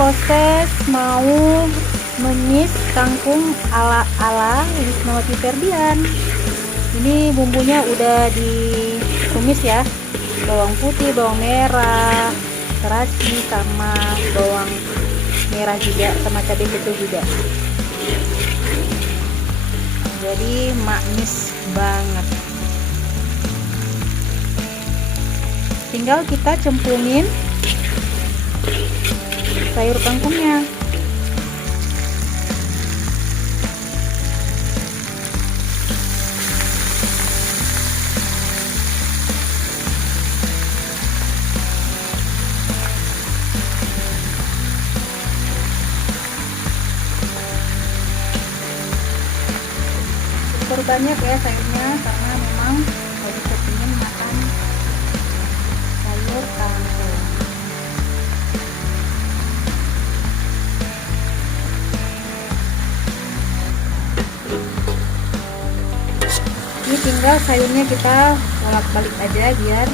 proses mau menyis kangkung ala Wisnawati Ferdian. Ini bumbunya udah ditumis ya, bawang putih, bawang merah, terasi, sama bawang merah juga, sama cabai hijau juga. Jadi manis banget. Tinggal kita cemplungin sayur kangkungnya. Banyak ya sayurnya, karena memang lagi kepingin makan sayur kangkung. Ini tinggal sayurnya kita bolak-balik aja biar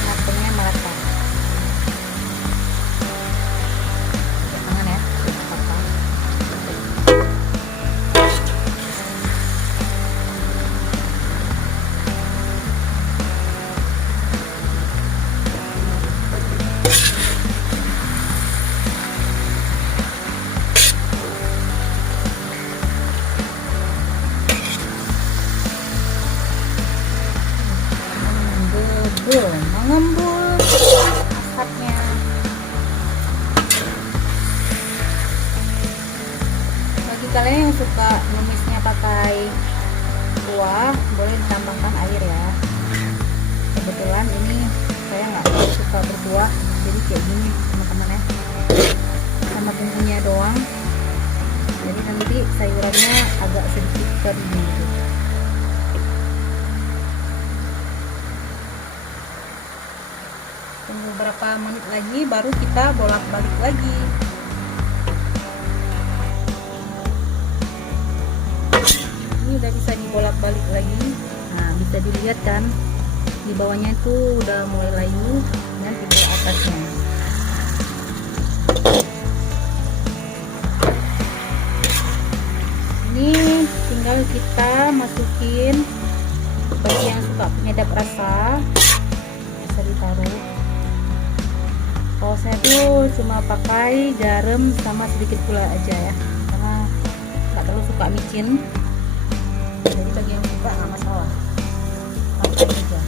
matangnya merata. Jangan ya, apa-apa. Mengembul asapnya. Bagi kalian yang suka numisnya pakai kuah, boleh ditambahkan air ya. Kebetulan ini saya nggak suka berkuah, jadi kayak gini teman-teman ya, sama bumbunya doang. Jadi nanti sayurannya agak sedikit kering gitu. Tunggu beberapa menit lagi baru kita bolak-balik lagi. Ini udah bisa dibolak-balik lagi. Nah, bisa dilihat kan di bawahnya itu udah mulai layu dan di bawah atasnya. Ini tinggal kita masukin bagi yang suka penyedap rasa, bisa ditaruh. Kalau saya tuh cuma pakai garam sama sedikit gula aja ya, karena nggak terlalu suka micin. Jadi bagi yang suka nggak masalah, pakai aja.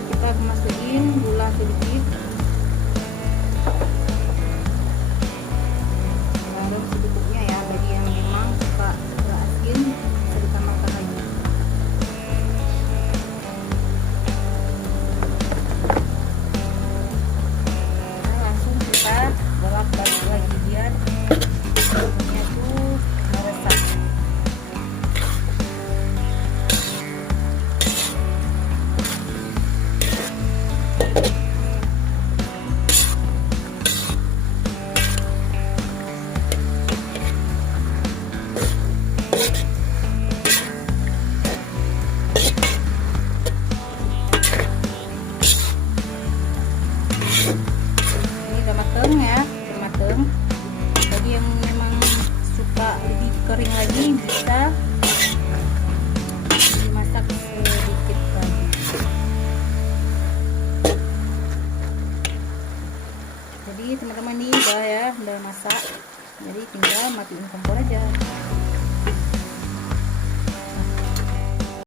Kita masukin gula sedikit, garam sedikitnya ya, bagi yang memang suka asin bisa ditambahkan lagi. Nah, langsung kita bolak-balik lagi biar bumbunya tuh meresap. Ini udah mateng ya, udah mateng. Bagi yang memang suka lebih kering lagi, bisa dimasak sedikit lagi. Jadi teman-teman ini udah ya, udah masak. Jadi tinggal matiin kompor aja.